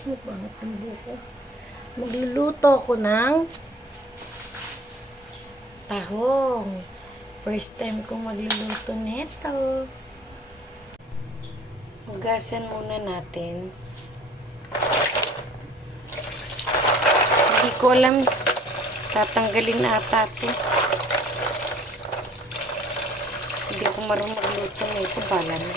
Ano bangat ng buko? Magluluto ko ng tahong. First time ko magluluto nito. Hugasan muna natin. Hindi ko alam. Tatanggalin ata ito. Hindi ako marunong magluto nito. Bala na.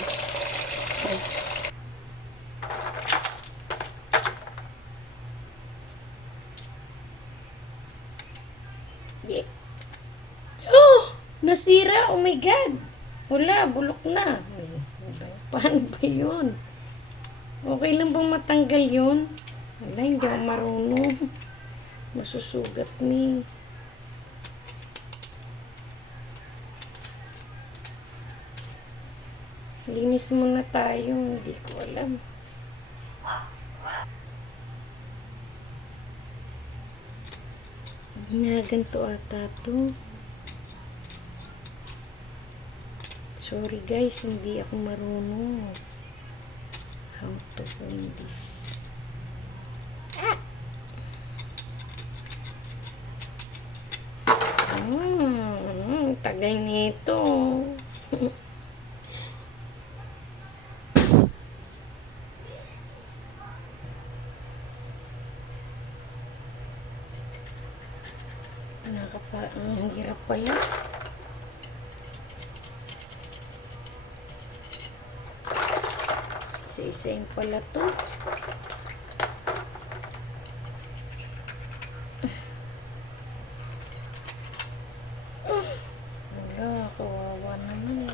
Yeah. Oh! Nasira! Oh my God! Wala, bulok na. Paano ba yun? Okay lang bang matanggal yun? Wala, hindi ako marunong. Masusugat ni. Linis muna tayo. Hindi ko alam. Ginaganto ata to. Sorry guys, hindi ako marunong. How to clean this. Tagal nito. Ang hirap pala. Isa-isayin pala to. Wala, kawawa naman.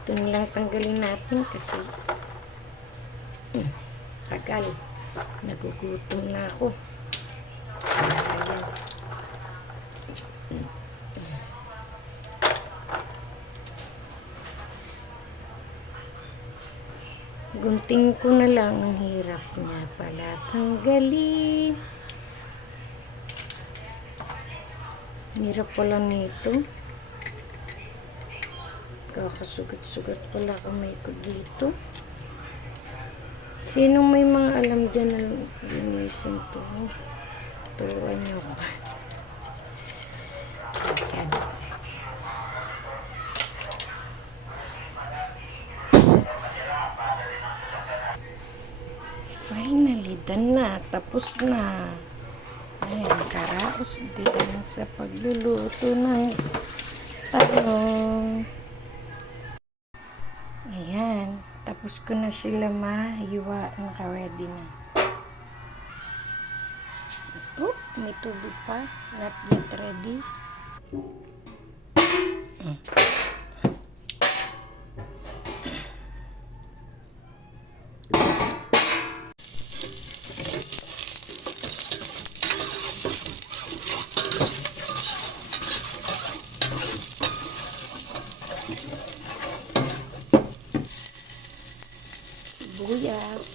Ito nilang tanggalin natin kasi tagal. Nagugutom na ako. Ayan. Gunting ko na lang, ang hirap niya pala tanggalin. Hirap pala nito. Kakasugat-sugat pala kamay ko dito. Sino may mga alam dyan na linisin to? Turuan nyo ko. Ayan. Finally, done na. Tapos na. Ayan, karaos din sa pagluluto ng talong. Ayan. Tapos ko na sila mahiwa. Naka-ready na. Oh, may tubig pa. Not yet ready. Sibuyas.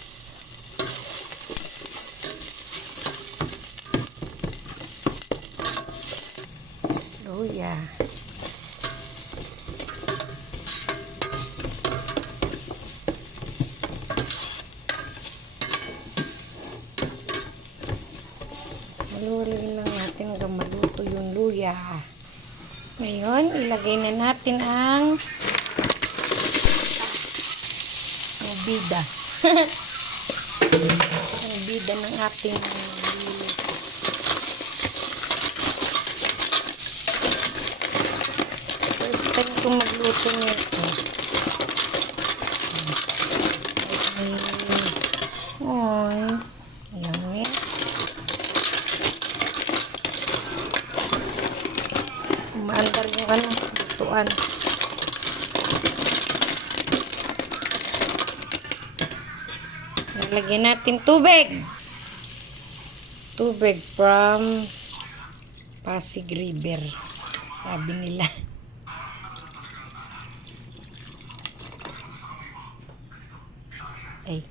Luya. Malurin lang natin hanggang maluto yung luya. Ngayon, ilagay na natin ang bida. Ang bida ng ating niluluto. First time ko magluto nito. Oy. Yummy. Umaandar yung lutuan. Lagyan natin tubig. Tubig from Pasig River. Sabi nila. Ay,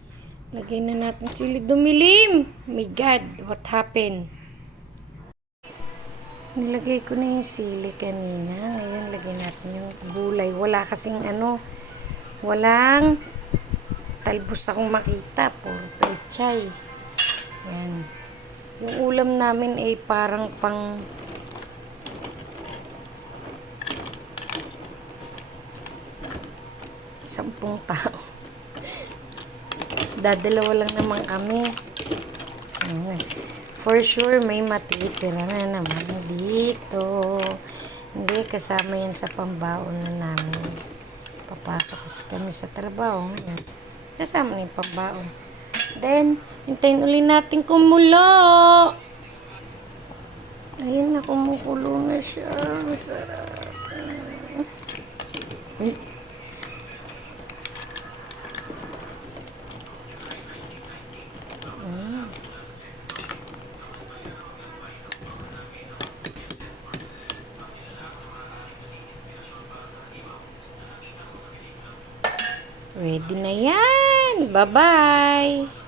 lagyan na natin sili. Dumilim. My God, what happened? Nilagay ko na yung sili kanina. Ngayon, lagyan natin yung gulay. Wala kasing walang talbos akong makita. Puro pechay. Yan. Yung ulam namin ay parang pang 10 tao. Dadalawa lang naman kami. For sure, may matitira na naman dito. Hindi, kasama yan sa pambaon na namin. Papasok kasi kami sa trabaho ngayon. Kasama na yung pambaon. Then, hintayin uli natin kumulo. Ayun na, kumukulo na siya. Masarap. Ready na yan. Bye-bye.